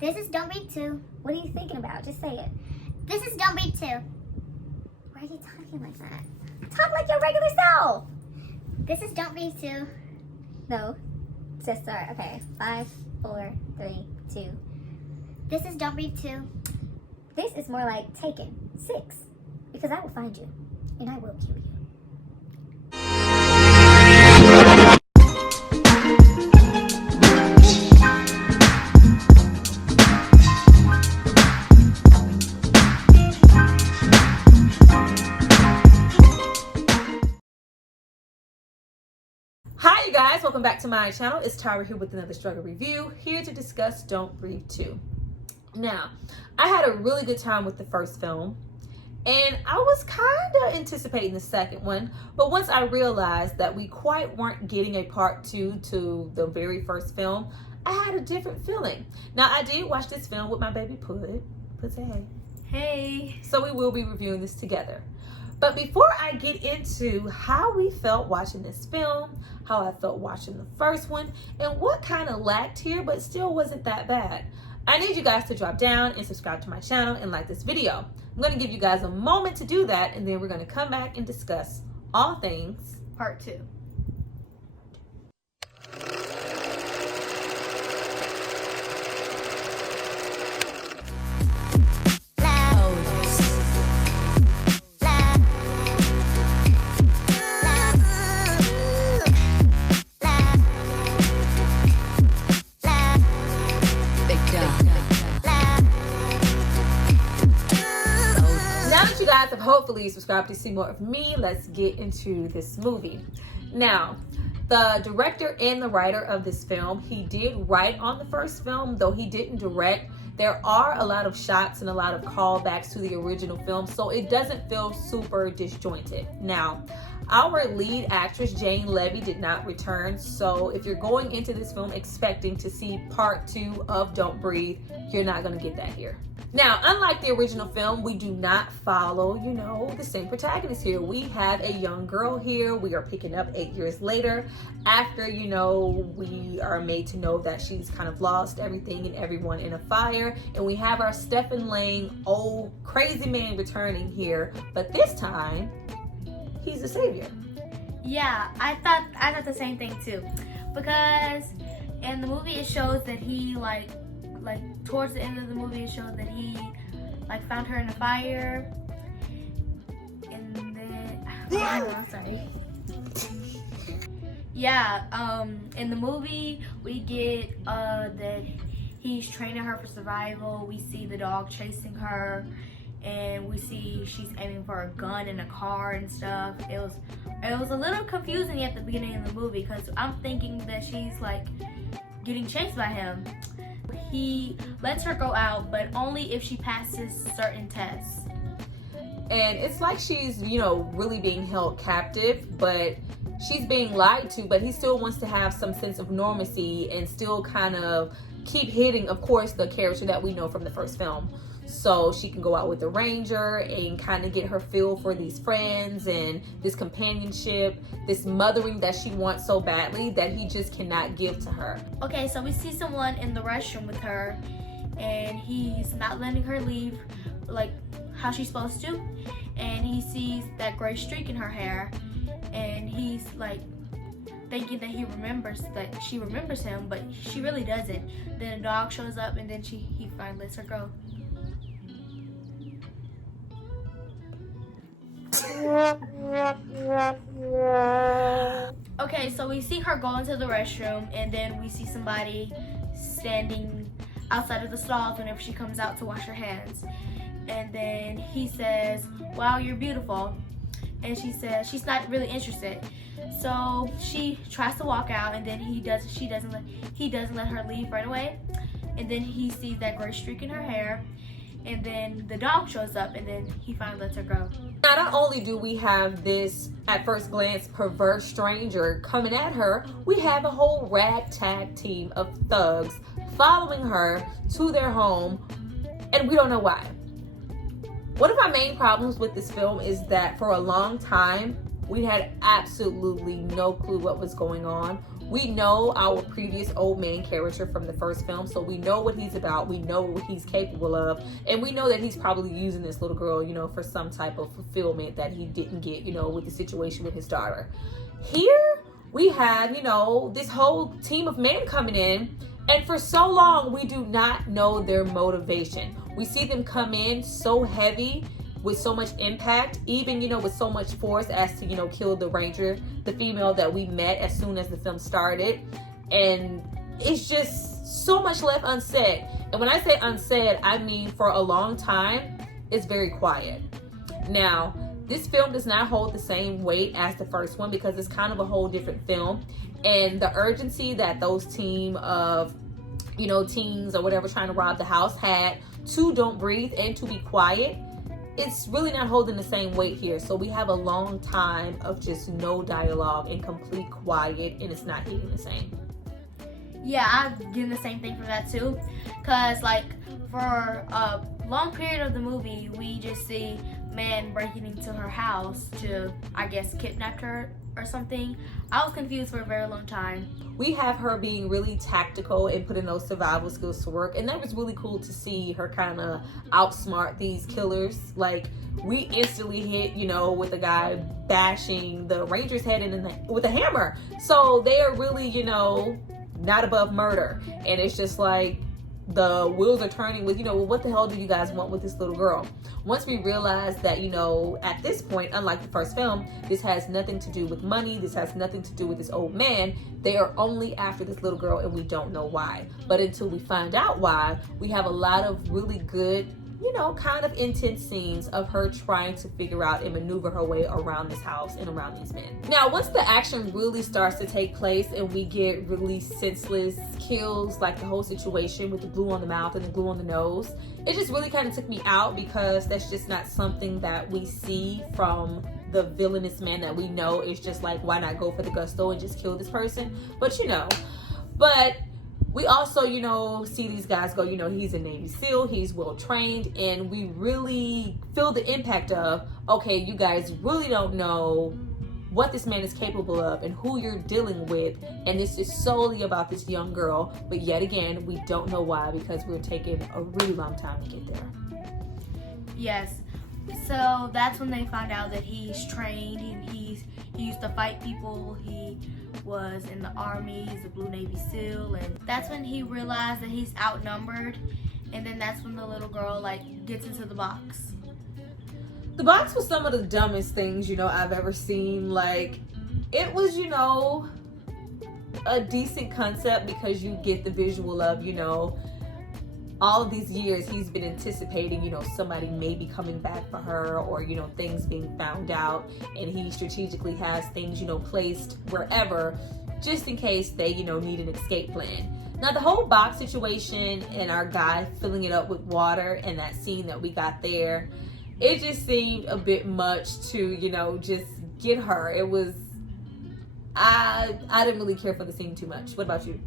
This is Don't Breathe 2. What are you thinking about? Just say it. This is Don't Breathe 2. Why are you talking like that? Talk like your regular self. This is Don't Breathe 2. No. Just start. Okay. 5, 4, 3, 2. This is Don't Breathe 2. This is more like Taken 6. Because I will find you. And I will kill you. Hi you guys, welcome back to my channel. It's Tyra here with another struggle review, here to discuss Don't Breathe 2. Now, I had a really good time with the first film, and I was kind of anticipating the second one, but once I realized that we quite weren't getting a part 2 to the very first film, I had a different feeling. Now, I did watch this film with my baby Put. Say hey. Hey. So we will be reviewing this together. But before I get into how we felt watching this film, how I felt watching the first one, and what kind of lacked here but still wasn't that bad, I need you guys to drop down and subscribe to my channel and like this video. I'm going to give you guys a moment to do that, and then we're going to come back and discuss all things Part 2. Have hopefully subscribed to see more of me. Let's get into this movie. Now, the director and the writer of this film, he did write on the first film, though he didn't direct. There are a lot of shots and a lot of callbacks to the original film, so it doesn't feel super disjointed. Now, our lead actress, Jane Levy, did not return, so if you're going into this film expecting to see part 2 of Don't Breathe, you're not going to get that here. Now, unlike the original film, we do not follow, the same protagonist here. We have a young girl here. We are picking up 8 years later after, we are made to know that she's kind of lost everything and everyone in a fire. And we have our Stephen Lang, old crazy man returning here. But this time, he's the savior. Yeah, I thought the same thing too. Because in the movie it shows that he like towards the end of the movie it shows that he found her in a fire, and then I'm sorry. Yeah, in the movie we get that he's training her for survival. We see the dog chasing her, and we see she's aiming for a gun in a car and stuff. It was a little confusing at the beginning of the movie because I'm thinking that she's getting chased by him. He lets her go out, but only if she passes certain tests. And it's like she's, really being held captive, but she's being lied to, but he still wants to have some sense of normalcy and still kind of keep hitting, of course, the character that we know from the first film. So she can go out with the ranger and kind of get her feel for these friends and this companionship, this mothering that she wants so badly that he just cannot give to her. Okay, so we see someone in the restroom with her, and he's not letting her leave how she's supposed to, and he sees that gray streak in her hair, and he's thinking that she remembers him, but she really doesn't. Then a dog shows up, and then he finally lets her go. Okay, so we see her go into the restroom, and then we see somebody standing outside of the stalls whenever she comes out to wash her hands. And then he says, "Wow, you're beautiful." And she says she's not really interested. So she tries to walk out, and then he doesn't let her leave right away. And then he sees that gray streak in her hair. And then the dog shows up, and then he finally lets her go. Now, not only do we have this, at first glance, perverse stranger coming at her, we have a whole ragtag team of thugs following her to their home, and we don't know why. One of my main problems with this film is that for a long time, we had absolutely no clue what was going on. We know our previous old man character from the first film, so we know what he's about, we know what he's capable of, and we know that he's probably using this little girl, you know, for some type of fulfillment that he didn't get, you know, with the situation with his daughter. Here we have, you know, this whole team of men coming in, and for so long we do not know their motivation. We see them come in so heavy with so much impact, even, you know, with so much force as to, you know, kill the ranger, the female that we met as soon as the film started. And it's just so much left unsaid. And when I say unsaid, I mean for a long time, it's very quiet. Now, this film does not hold the same weight as the first one because it's kind of a whole different film. And the urgency that those team of, you know, teens or whatever trying to rob the house had to don't breathe and to be quiet, it's really not holding the same weight here. So we have a long time of just no dialogue and complete quiet, and it's not hitting the same. Yeah, I'm getting the same thing from that too. Cause like for a long period of the movie, we just see men breaking into her house to, I guess, kidnap her or something. I was confused for a very long time. We have her being really tactical and putting those survival skills to work, and that was really cool to see her kind of outsmart these killers. Like, we instantly hit, you know, with a guy bashing the ranger's head in with a hammer. So they are really, you know, not above murder. And it's just like the wheels are turning with, you know, well, what the hell do you guys want with this little girl? Once we realize that, you know, at this point, unlike the first film, this has nothing to do with money, this has nothing to do with this old man, they are only after this little girl and we don't know why. But until we find out why, we have a lot of really good, you know, kind of intense scenes of her trying to figure out and maneuver her way around this house and around these men. Now, once the action really starts to take place and we get really senseless kills, like the whole situation with the glue on the mouth and the glue on the nose, it just really kind of took me out because that's just not something that we see from the villainous man that we know. It's just like, why not go for the gusto and just kill this person? But, you know, we also, you know, see these guys go, you know, he's a Navy SEAL, he's well trained, and we really feel the impact of, okay, you guys really don't know what this man is capable of and who you're dealing with, and this is solely about this young girl. But yet again, we don't know why because we're taking a really long time to get there. Yes. So that's when they found out that he's trained, he used to fight people, he was in the army, he's a Blue Navy SEAL, and that's when he realized that he's outnumbered, and then that's when the little girl like gets into the box. The box was some of the dumbest things, you know, I've ever seen. Like, it was, you know, a decent concept because you get the visual of, you know, all of these years he's been anticipating, you know, somebody maybe coming back for her or, you know, things being found out, and he strategically has things, you know, placed wherever just in case they, you know, need an escape plan. Now, the whole box situation and our guy filling it up with water and that scene that we got there, it just seemed a bit much to, you know, just get her. It was, I didn't really care for the scene too much. What about you?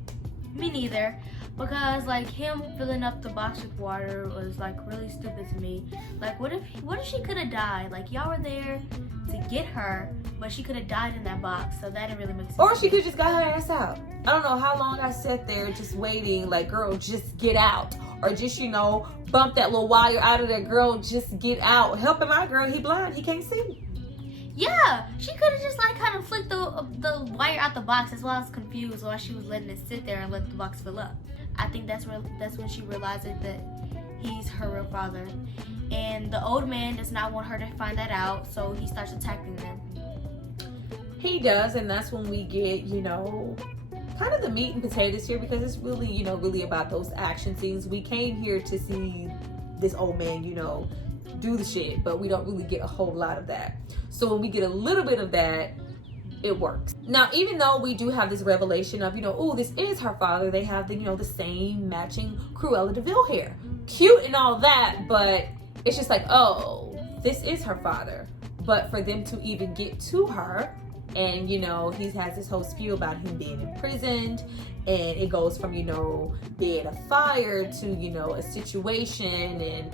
Me neither. Because like him filling up the box with water was like really stupid to me. Like what if she could have died? Like y'all were there to get her, but she could have died in that box. So that didn't really make sense. Or she could just got her ass out. I don't know how long I sat there just waiting, like, girl, just get out. Or just, you know, bump that little wire out of there, girl, just get out. Helping my girl, he blind, he can't see. Yeah, she could have just like kind of flicked the wire out the box. That's why I was confused why she was letting it sit there and let the box fill up. I think that's when she realized that he's her real father. And the old man does not want her to find that out, so he starts attacking them. He does, and that's when we get, you know, kind of the meat and potatoes here, because it's really, you know, really about those action scenes. We came here to see this old man, you know, do the shit, but we don't really get a whole lot of that. So when we get a little bit of that, it works. Now, even though we do have this revelation of, you know, oh, this is her father, they have the, you know, the same matching Cruella de Vil hair. Cute and all that, but it's just like, oh, this is her father. But for them to even get to her, and, you know, he has this whole spew about him being imprisoned, and it goes from, you know, being a fire to, you know, a situation, and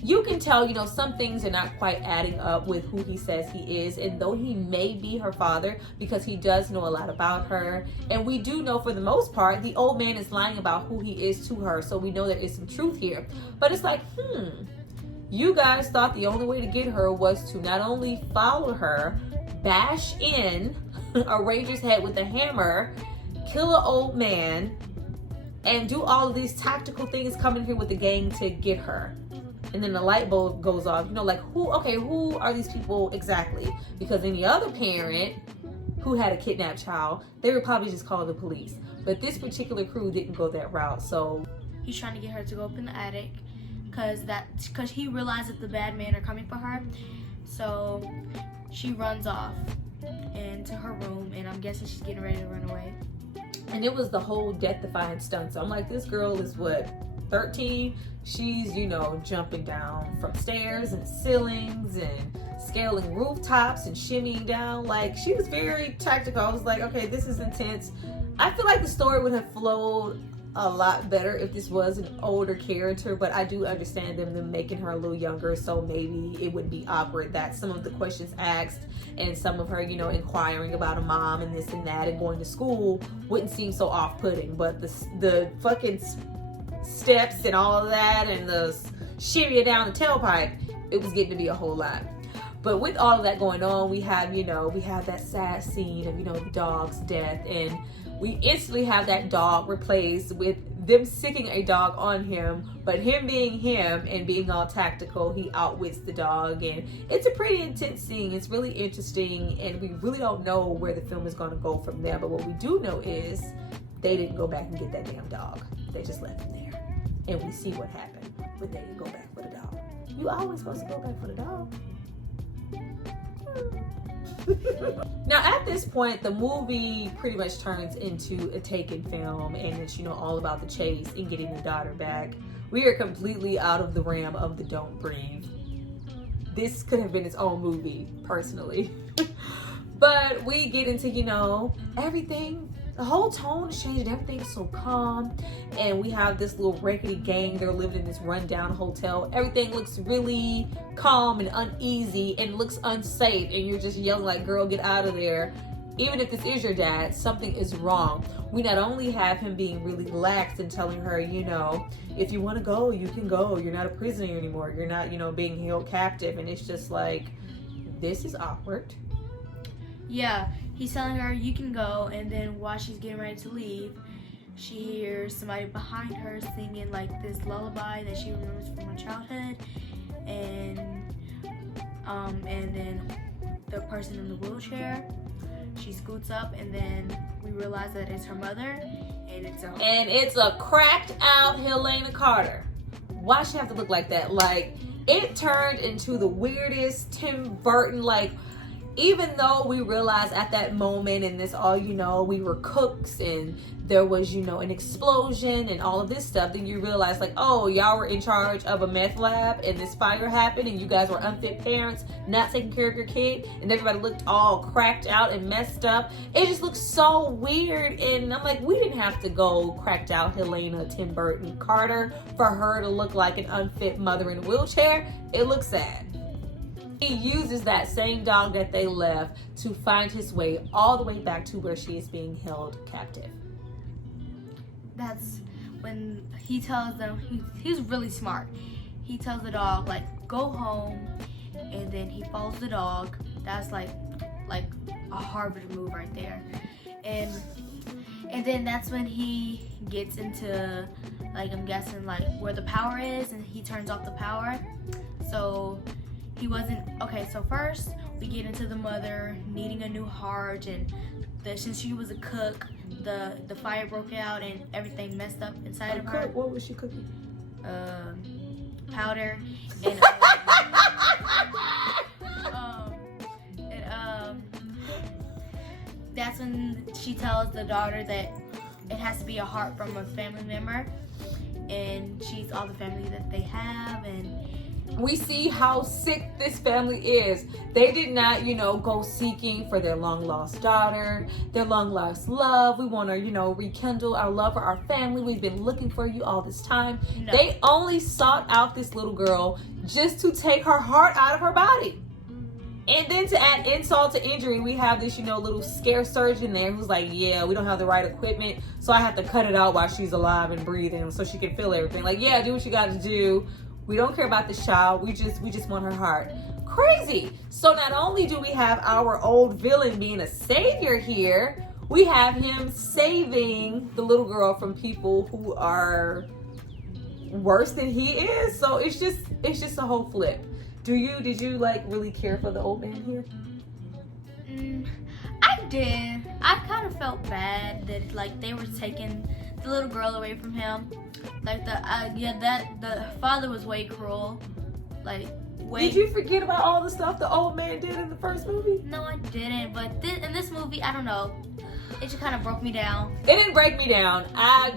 you can tell, you know, some things are not quite adding up with who he says he is. And though he may be her father, because he does know a lot about her, and we do know for the most part, the old man is lying about who he is to her. So we know there is some truth here. But it's like, you guys thought the only way to get her was to not only follow her, bash in a ranger's head with a hammer, kill an old man, and do all of these tactical things, coming here with the gang to get her. And then the light bulb goes off. You know, like, who are these people exactly? Because any other parent who had a kidnapped child, they would probably just call the police. But this particular crew didn't go that route. So he's trying to get her to go up in the attic because he realized that the bad men are coming for her. So she runs off into her room, and I'm guessing she's getting ready to run away. And it was the whole death-defying stunt. So I'm like, this girl is what, 13? She's, you know, jumping down from stairs and ceilings and scaling rooftops and shimmying down. Like, she was very tactical. I was like, okay, this is intense. I feel like the story would have flowed a lot better if this was an older character, but I do understand them making her a little younger, so maybe it wouldn't be awkward that some of the questions asked and some of her, you know, inquiring about a mom and this and that and going to school wouldn't seem so off-putting. But the fucking steps and all of that and the shimmy down the tailpipe, it was getting to be a whole lot. But with all of that going on, we have that sad scene of, you know, the dog's death, and we instantly have that dog replaced with them sicking a dog on him, but him being him and being all tactical, he outwits the dog. And it's a pretty intense scene. It's really interesting, and we really don't know where the film is going to go from there. But what we do know is they didn't go back and get that damn dog. They just left him there. And we see what happened when they didn't go back for the dog. You always supposed to go back for the dog. Now at this point, the movie pretty much turns into a Taken film, and it's, you know, all about the chase and getting the daughter back. We are completely out of the realm of the Don't Breathe. This could have been its own movie, personally. But we get into, you know, everything. The whole tone is changing. Everything's so calm. And we have this little rickety gang. They're living in this rundown hotel. Everything looks really calm and uneasy and looks unsafe. And you're just yelling like, girl, get out of there. Even if this is your dad, something is wrong. We not only have him being really lax and telling her, you know, if you want to go, you can go. You're not a prisoner anymore. You're not, you know, being held captive. And it's just like, this is awkward. Yeah, he's telling her you can go, and then while she's getting ready to leave, she hears somebody behind her singing like this lullaby that she remembers from her childhood, and then the person in the wheelchair, she scoots up, and then we realize that it's her mother, and it's a cracked out Helena Carter. Why she have to look like that? Like, it turned into the weirdest Tim Burton, like, even though we realized at that moment and this all, you know, we were cooks and there was, you know, an explosion and all of this stuff, then you realize like, oh, y'all were in charge of a meth lab and this fire happened and you guys were unfit parents, not taking care of your kid, and everybody looked all cracked out and messed up. It just looks so weird. And I'm like, we didn't have to go cracked out Helena Tim Burton Carter for her to look like an unfit mother in a wheelchair. It looks sad. He uses that same dog that they left to find his way all the way back to where she is being held captive. That's when he tells them, he's really smart. He tells the dog, like, go home, and then he follows the dog. That's like a Harvard move right there. And then that's when he gets into, like, I'm guessing, like, where the power is, and he turns off the power. So he wasn't, okay, so first we get into the mother needing a new heart, and since she was a cook, the fire broke out and everything messed up inside of her. What was she cooking? Powder. And that's when she tells the daughter that it has to be a heart from a family member, and she's all the family that they have, and we see how sick this family is. They did not, go seeking for their long lost daughter, their long lost love. We want to, rekindle our love for our family. We've been looking for you all this time. No. They only sought out this little girl just to take her heart out of her body. And then to add insult to injury, we have this, little scare surgeon there who's like, yeah, we don't have the right equipment, so I have to cut it out while she's alive and breathing so she can feel everything. Like, yeah, do what you got to do. We don't care about this child. We just want her heart. Crazy. So not only do we have our old villain being a savior here, we have him saving the little girl from people who are worse than he is. So it's just a whole flip. Did you like really care for the old man here? I did. I kind of felt bad that like they were taking the little girl away from him. Like the father was way cruel. Like way. Did you forget about all the stuff the old man did in the first movie? No, I didn't. But in this movie, I don't know. It just kind of broke me down. It didn't break me down. I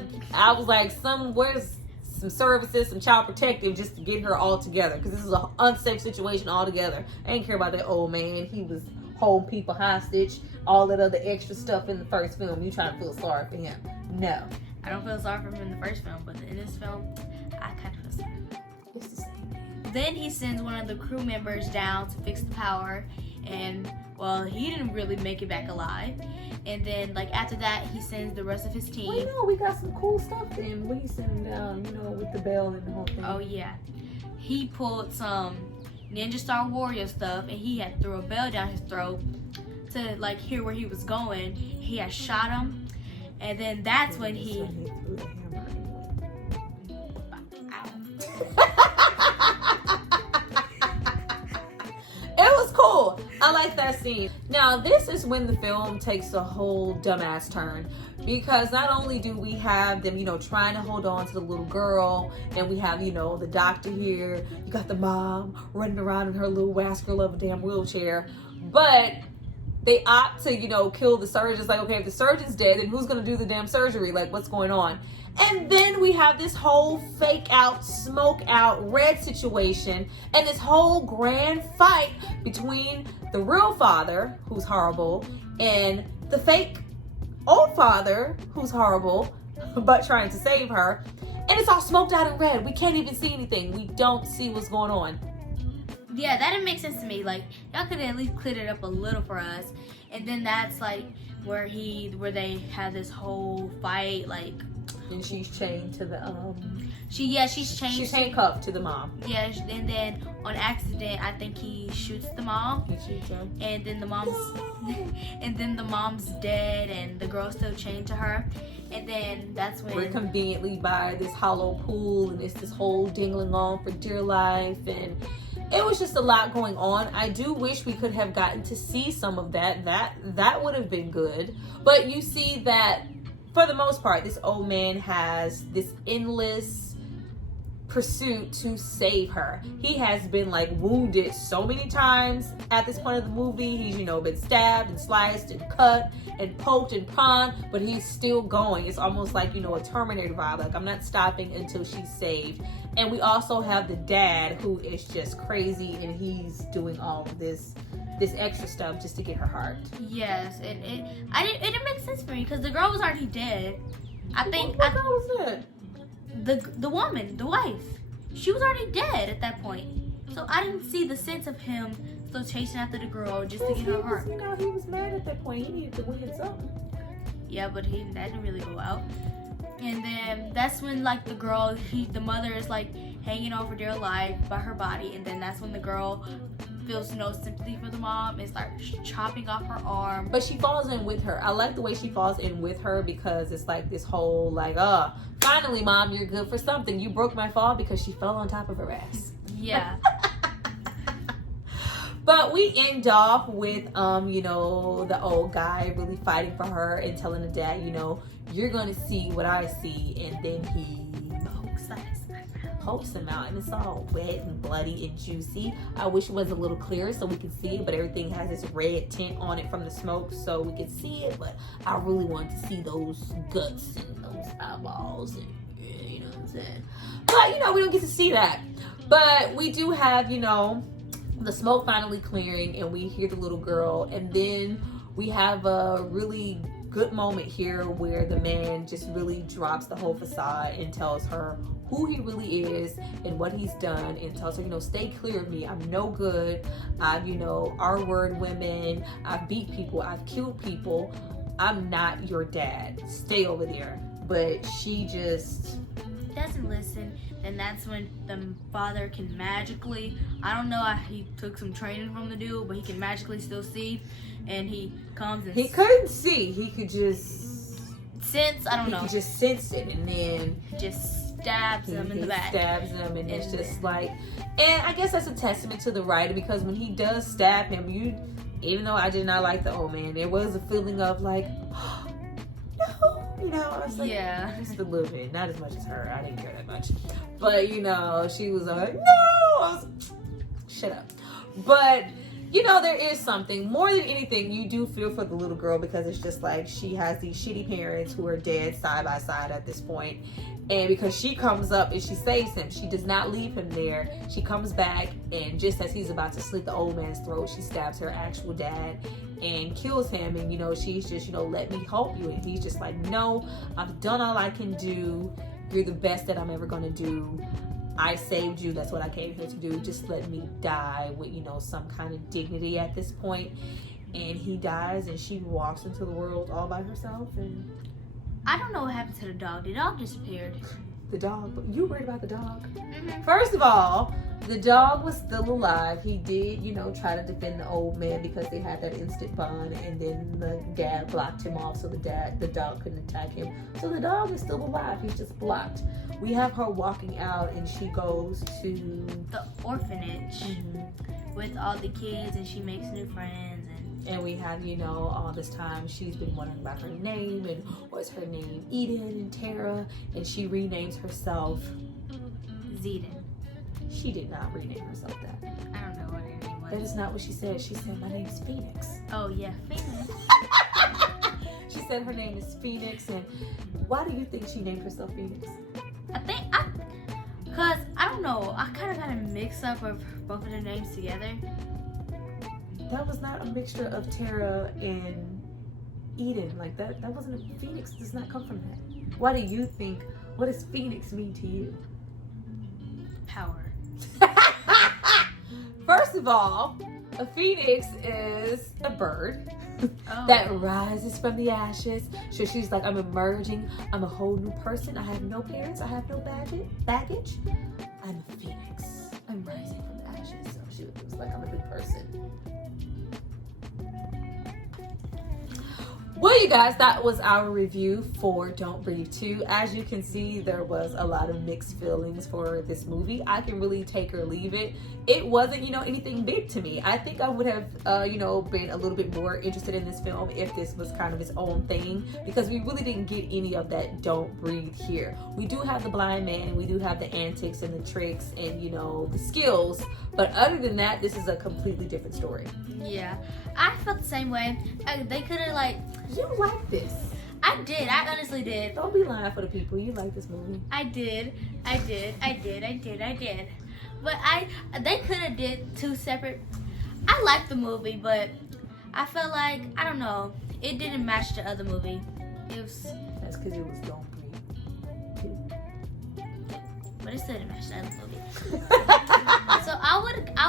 was like, where's some services, some child protective, just to get her all together, because this is an unsafe situation altogether. I didn't care about that old man. He was holding people hostage, all that other extra stuff in the first film. You trying to feel sorry for him? No. I don't feel sorry for him in the first film, but in this film, I kind of feel sorry. It's the same. Then he sends one of the crew members down to fix the power, and well, he didn't really make it back alive. And then, like, after that, he sends the rest of his team. Well, no, we got some cool stuff then when he sent him down, with the bell and the whole thing. Oh, yeah. He pulled some Ninja Star Warrior stuff, and he had threw a bell down his throat to, like, hear where he was going. He had shot him, and then that's when he... threw the hammer. It was cool. I like that scene. Now, this is when the film takes a whole dumbass turn, because not only do we have them, trying to hold on to the little girl, and we have, the doctor here, you got the mom running around in her little rascal of a damn wheelchair, but they opt to, kill the surgeon. It's like, okay, if the surgeon's dead, then who's going to do the damn surgery? Like, what's going on? And then we have this whole fake out, smoke out, red situation, and this whole grand fight between the real father, who's horrible, and the fake old father, who's horrible, but trying to save her. And it's all smoked out and red. We can't even see anything. We don't see what's going on. Yeah, that didn't make sense to me. Like, y'all could at least clear it up a little for us. And then that's like where they have this whole fight, like. And she's chained to the she's chained. She's handcuffed to the mom. Yeah, and then on accident, I think he shoots the mom. He shoots her. And then the mom's dead, and the girl's still chained to her. And then that's when we're conveniently by this hollow pool, and it's this whole dingling on for dear life, and it was just a lot going on. I do wish we could have gotten to see some of that. That would have been good. But you see that for the most part, this old man has this endless pursuit to save her. He has been like wounded so many times at this point of the movie. He's, been stabbed and sliced and cut and poked and pawned, but he's still going. It's almost like, a Terminator vibe. Like, I'm not stopping until she's saved. And we also have the dad, who is just crazy, and he's doing all of this extra stuff just to get her heart. Yes, and it didn't make sense for me, because the girl was already dead. I think what girl was that? The woman, the wife, she was already dead at that point. So I didn't see the sense of him still chasing after the girl just to get her heart. He was mad at that point. He needed to win something. Yeah, but that didn't really go out. And then that's when, like, the mother is like hanging on for dear life by her body, and then that's when the girl feels no sympathy for the mom and starts chopping off her arm. But she falls in with her. I like the way she falls in with her, because it's like this whole like, finally, mom, you're good for something. You broke my fall, because she fell on top of her ass. Yeah. But we end off with the old guy really fighting for her and telling the dad, you're gonna see what I see, and then he pokes him out, and it's all wet and bloody and juicy. I wish it was a little clearer so we could see it, but everything has this red tint on it from the smoke so we could see it. But I really wanted to see those guts and those eyeballs, and you know what I'm saying. But we don't get to see that. But we do have, you know, the smoke finally clearing, and we hear the little girl, and then we have a really good moment here where the man just really drops the whole facade and tells her who he really is and what he's done, and tells her, you know, stay clear of me. I'm no good. I've, you know, R-word women. I've beat people. I've killed people. I'm not your dad. Stay over there. But she just doesn't listen. And that's when the father can magically, I don't know if he took some training from the dude, but he can magically still see. And he comes and he couldn't see. He could just sense. I don't know. He could just sense it, and then just stabs him in the back. Stabs him, and it's just like, and I guess that's a testament to the writer, because when he does stab him, even though I did not like the old man, there was a feeling of like, oh, no, you know, I was like, yeah, just a little bit, not as much as her. I didn't care that much, but you know, she was like, no, I was, shut up, but. You know, there is something, more than anything, you do feel for the little girl, because it's just like she has these shitty parents who are dead side by side at this point. And because she comes up and she saves him, she does not leave him there. She comes back, and just as he's about to slit the old man's throat, she stabs her actual dad and kills him. And, you know, she's just, you know, let me help you. And he's just like, no, I've done all I can do. You're the best that I'm ever going to do. I saved you. That's what I came here to do. Just let me die with, you know, some kind of dignity at this point. And he dies, and she walks into the world all by herself. And I don't know what happened to the dog. The dog disappeared. The dog? But you worried about the dog? Mm-hmm. First of all, the dog was still alive. He did, you know, try to defend the old man because they had that instant bond, and then the dad blocked him off, so the dog couldn't attack him. So the dog is still alive. He's just blocked. We have her walking out, and she goes to the orphanage with all the kids, and she makes new friends. And we have, you know, all this time she's been wondering about her name, and was her name Eden and Tara, and she renames herself Zeden. She did not rename herself that. I don't know what her name was. That is not what she said. She said, my name's Phoenix. Oh yeah, Phoenix. She said her name is Phoenix. And why do you think she named herself Phoenix? Because I don't know, I kind of got a mix up of both of their names together. That was not a mixture of Tara and Eden. Like that wasn't Phoenix does not come from that. Why do you think, what does Phoenix mean to you? Power. First of all, a phoenix is a bird that rises from the ashes. So she's like, I'm emerging. I'm a whole new person. I have no parents. I have no baggage. I'm a phoenix. I'm rising from the ashes. So she was like, I'm a good person. Well, you guys, that was our review for Don't Breathe 2. As you can see, there was a lot of mixed feelings for this movie. I can really take or leave it. It wasn't, you know, anything big to me. I think I would have, you know, been a little bit more interested in this film if this was kind of its own thing, because we really didn't get any of that Don't Breathe here. We do have the blind man, and we do have the antics and the tricks and, you know, the skills. But other than that, this is a completely different story. Yeah, I felt the same way. They could have, like... You like this. I did. I honestly did. Don't be lying for the people. You like this movie. I did. But they could have did two separate... I liked the movie, but I felt like, I don't know, it didn't match the other movie. It was... That's because it was Don't Breathe. But it still didn't match the other movie. So I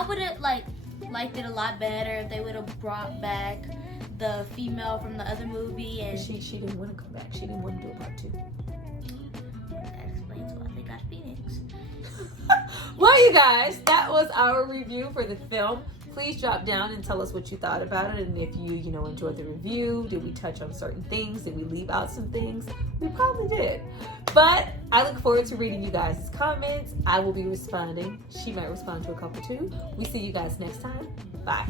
would have liked it a lot better if they would have brought back the female from the other movie, and she didn't want to come back. She didn't want to do a part 2. That explains why they got Phoenix. Well, you guys, that was our review for the film. Please drop down and tell us what you thought about it, and if you enjoyed the review. Did we touch on certain things? Did we leave out some things? We probably did. But I look forward to reading you guys' comments. I will be responding. She might respond to a couple too. We see you guys next time. Bye.